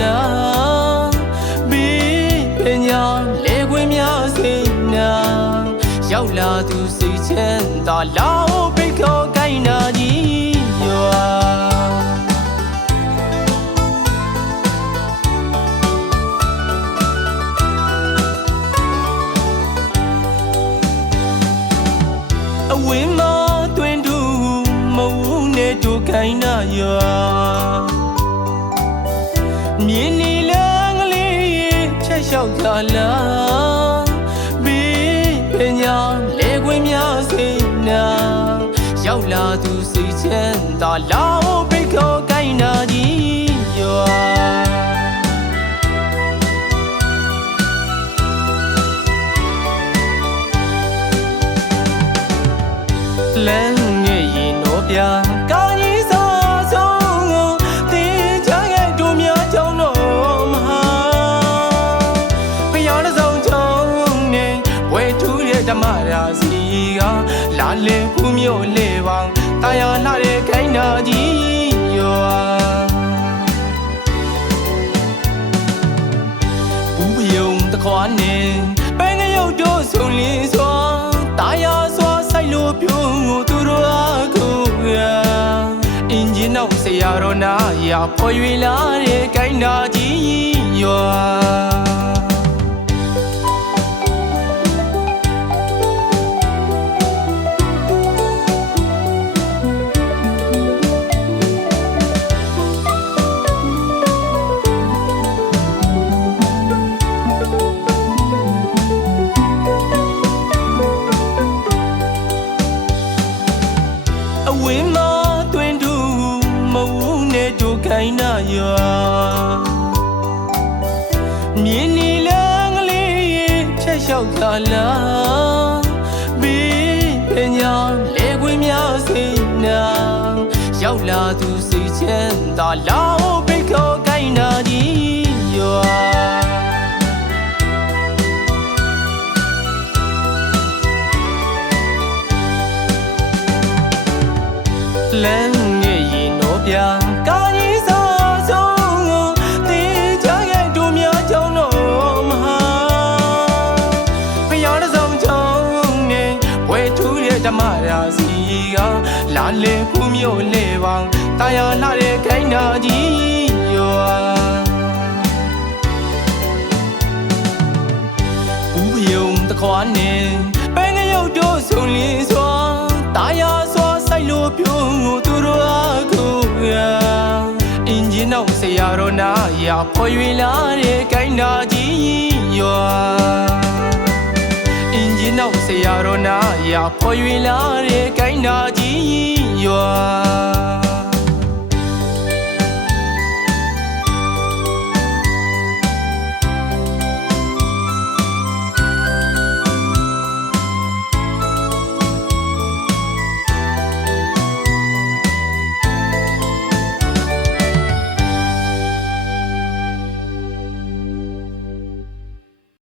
လာဘီပညာလေခွင့်များစိတ်နာရောက်လာသူစိတ်ချမ်းသာလာဘိတ်ခေါ်ကိုင်းနာကြီးရွာအဝင်းမတွင်တူမဝူးနဲ့တို့ခိုင်းနာရွာမြင်းနီလန်းကလေးဖြတ်လျှောက်လာလာဘီပညာလေခွင့်များစိတ်နာရောက်လာသူစိတ်ချမ်းသာလာဘိတ်ခေါ်ကိုင်းနာကြီးရွာလမ်းငယ်ရင်တော့ပြကောင်းကြီးစောဆုံးတင်ချခဲ့တို့များကြောင်းတော့မဟာဘုရားတစ်စုံချုံနေဝဲထူးတဲ့ဓမ္မရာစီကလာလေဖူးမြို့လေပေါင်းတာယာလာတဲ့ခိုင်းနာကြီးရွာဘူးပြုံတခွားနေပန်းငရုတ်တို့ဆုံလင်းစွာတာယာစွာဆိုင်လို့ပြုံးသူတို့အားကိုအင်ဂျင်နောက်ဆရာတော်နာရဖော်ရွေလာတဲ့ခိုင်းနာကြီးရွာဝင်းမတွင်တူမဝူးနဲ့တို့ခိုင်းနာရွာမြင်းနီလန်းကလေးဖြတ်လျှောက်လာလာဘီပညာလေခွင့်များစိတ်နာရောက်လာသူစိတ်ချမ်းသာလာဘိတ်ခေါ်ကိုင်းနာကြီးရွာလမ်းငယ်ရင်တော့ပြကောင်းကြီးစောဆုံးတင်ချခဲ့တို့များကြောင်းတော့မဟာဘုရားတစ်စုံချုံနေဝဲထူးတဲ့ဓမ္မရာစီကလာလေဖူးမြို့လေပေါင်းတာယာလာတဲ့ခိုင်းနာကြီးရွာဘူးပြုံတခွားနေပန်းငရုတ်တို့ဆုံလင်းစွာတာယာစွာဆိုင်လို့ပြုံးသူတို့အားကိုအင်ဂျင်နောက်ဆရာတော်နာရဖော်ရွေလာတဲ့ခိုင်းနာကြီးရွာအင်ဂျင်နောက်ဆရာတော်နာရဖော်ရွေလာတဲ့ခိုင်းနာကြီးရွာ